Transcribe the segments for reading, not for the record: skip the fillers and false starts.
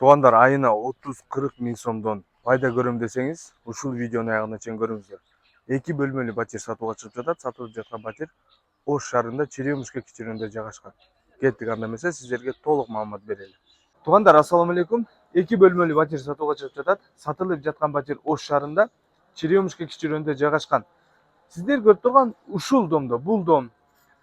Туугандар, айына 30-40 миң сомдон пайда көрөм десеңиз, ушул видеонун аягына чейин көрүңүздөр. 2 бөлмөлүү батир сатууга чыгып жатат. Сатылып жаткан батир Ош шаарында Черемушка кичи жайгашкан. Кеттик, анда эмесе сиздерге толук маалымат берели. Туугандар, ассаламу алейкум. 2 бөлмөлүү батир сатууга чыгып жатат. Сатылып жаткан батир Ош шаарында Черемушка кичи жайгашкан. Сиздер көрүп турган ушул домдо, бул дом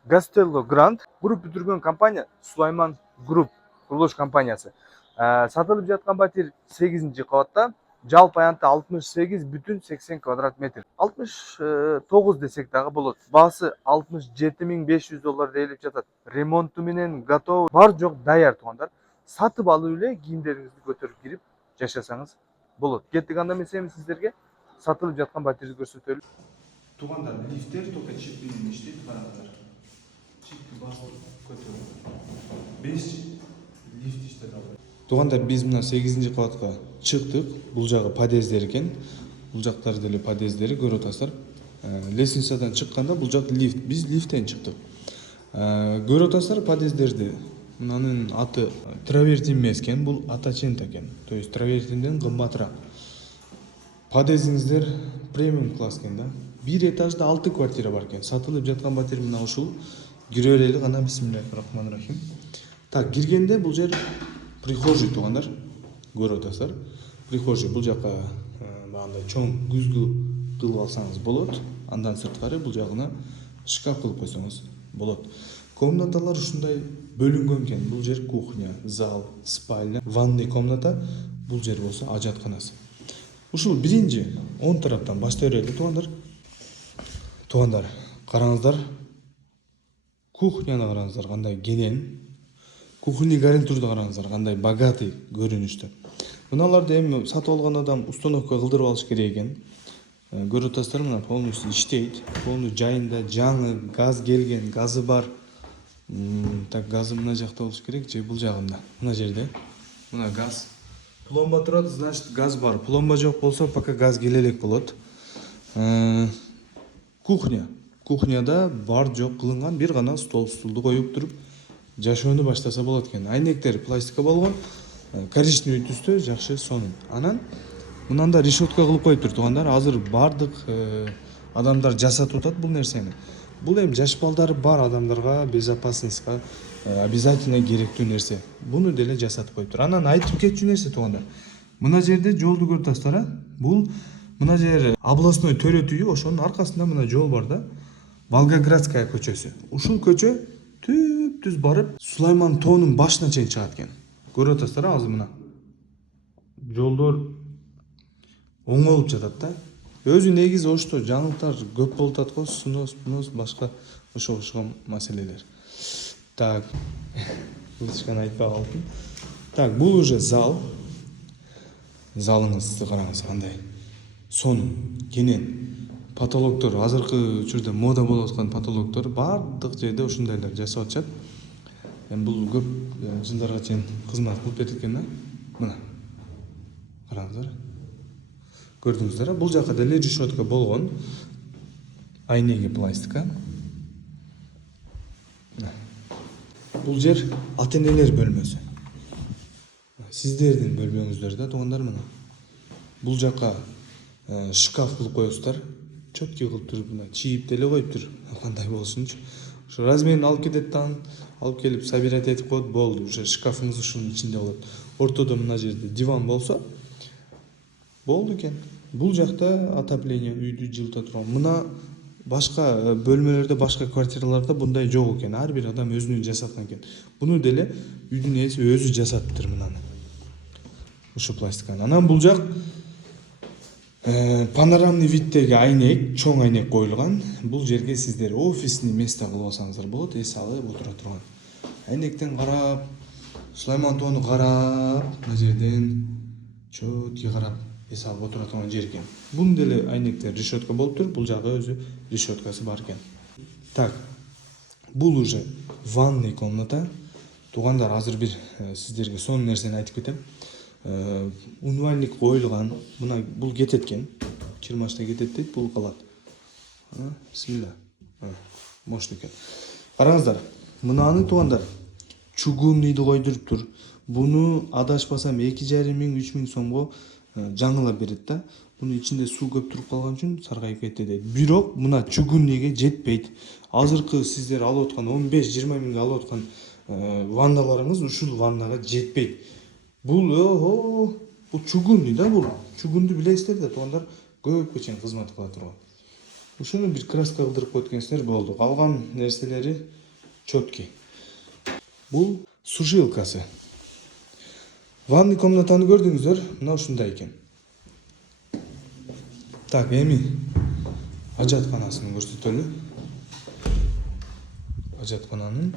Gastello Grand grup бүтүргөн компания Сулайман Group курулуш компаниясы. Сатылып жаткан батир 8-ci кабатта, жалпы аянты 68,80 квадрат метр. 69 десек дагы болот. Баасы $67.500 deyilip жатат. Ремонту менен готов, бар жок даяр туугандар. Сатып алып эле кийимдериңизди көтөрүп кирип жашасаңыз болот. Кеттик, анда эмесе сиздерге сатылып жаткан батирди көрсөтөлү. Туугандар, лифттер только чип менен иштейт, караңыздар. Чипти басып көтөрүп 5 лифт иштеп алды. Туугандар, биз мына 8-ci кабатка чыктык. Бул жагы подъездер экен. Бул жактары деле подъездери, көрүп атасыздар. Лестницадан чыкканда бул жак лифт. Биз лифттен чыктык. Көрүп атасыздар подъездерди. Мынанын аты травертин эмес экен, бул атачент экен. То есть травертинден кымбатыраак. Подъездиңиздер премиум класс экен да. 1 этажда 6 квартира бар экен. Сатылып жаткан батир мына ушул. Кире берели гана, бисмиллахир-рахманир-рахим. Так, киргенде бул жер прихожий туугандар. Көрүп атасыздар. Прихожий бул жака багандай чоң күзгү кылып алсаңыз болот. Андан сырткары бул жагына шкаф кылып койсоңуз болот. Комнаталар ушундай бөлүнгөн экен. Бул жер кухня, зал, спальня, ванный комната. Бул жер болсо ажатканасы. Ушул биринчи оң тараптан баштай берели туугандар. Туугандар, караңыздар. Кухняны караңыздар, кандай кенен. Кухонный гарнитурду караңыздар, кандай богатый көрүнүштө. Мыналарды эми сатып алган адам установка кылдырып алыш керек экен. Көрүп атасыздар, мына полностью иштейт. Полностью жайында, жаңы, газ келген, газы бар. Так, газы мына жакта болуш керек, же бул жагында. Мына жерде. Мына газ. Пломба турат, значит газ бар. Пломба жок болсо пока газ келе элек болот. Кухня. Кухняда бар жок кылынган, бир гана стол, стулду коюп туруп жашоону баштаса болот экен. Айнектер пластика болгон, коричневый түстө, жакшы сонун. Анан мынанда решетка кылып коюптур туугандар. Азыр бардык адамдар жасатып атат бул нерсени. Бул эми жаш балдары бар адамдарга безопасностька обязательно керектүү нерсе. Буну деле жасатып коюптур. Анан айтып кетчү нерсе туугандар. Мына жерде жолду көрүп атасыздар, бул мына жер областной төрөтүйү, ошонун аркасында мына жол бар да. Волгоградская көчөсү. Ушул көчө түз барып Сулайман тоонун башына чейин чыгат экен. Көрүп атасыздар, азыр мына жолдор оңолуп жатат да. Өзү негизи ошто жаңылыктар көп болуп атат го, снос, башка ошого маселелер. Так, ешканы айтпай калдым. Так, бул уже зал. Залыңызды караңыз, кандай сонун, кенен. Потолоктор, азыркы учурда мода болуп аткан потолоктор бардык жерде ушундайлар жасап атышат. Эми бул көп жылдарга чейин кызмат кылып берет экен да. Мына. Караңыздар. Көрдүңүздөр, бул жака деле решетка болгон. Айнеги пластика. Бул жер ата-энелер бөлмөсү. Сиздердин бөлмөңүздөр да туугандар, мына. Бул жака шкаф кылып коесуздар. Чөткү кылып туруп, мына чийип деле коюптур. Кандай болушунчу. Ошо размерин алып кетет да, алып келип собирать этип коет, болду. Уже шкафыңыз ушунун ичинде болот. Ортодо мына жерде диван болсо болду экен. Бул жакта отопление, үйдү жылыта турган. Мына башка бөлмөлөрдө, башка квартираларда мындай жок экен. Ар бир адам өзүнүн жасаткан экен. Буну деле үйдүн ээси өзү жасатыптыр мынаны. Ушу пластиканы. Анан бул жак панорамный виддеги айнек, чоң айнек коюлган. Бул жерге сиздер офисный место кылып алсаңыздар болот, эс алып отура турган. Айнектен карап, Сулайман тоону карап, мына жерден чөткү карап эс алып отура турган жер экен. Бун деле айнектер решетка болуптур, бул жагы өзү решеткасы бар экен. Так, бул уже ванный комната. Туугандар, азыр бир сиздерге сонун нерсени айтып кетем. Умывальник коюлган. Мына бул кетет экен. Чырмачта кетет дейт, бул калат. Бисмилла. Мощный экен. Караңыздар, мынаны туугандар чугунныйды койдуруптур. Буну адашпасам 2,5–3 миң сомго жаңылап берет да. Буну ичинде суу көп туруп калган үчүн саргайып кетти дейт. Бирок мына чугунниге жетпейт. Азыркы сиздер алып аткан 15–20 миңге алып аткан ванналарыңыз ушул ваннага жетпейт. Бул чугунный да бул. Чугунду билесиздер да, туугандар көпкө чейин кызмат кыла турган. Ушуну бир краска кылдырып койгонсиздер болду. Калган нерселери четкий. Бул сушилкасы. Ванный комнатаны көрдүңүздөр, мына ушундай экен. Так, эми ажатканасын көрсөтөлү. Ажаткананын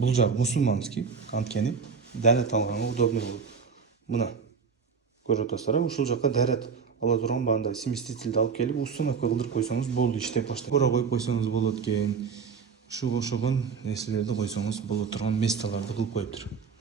бул жагы мусулманский, анткени дәрет алганга удобно болот. Мына көрүп атасыздар, ушул жакка дәрет ала турган бандай сместительди алып келип установка кылдырып койсоңуз болду, иштеп баштайт. Кора коюп койсоңуз болот экен. Ушуга ошогон нерселерди койсоңуз боло турган месталарды кылып коюптур.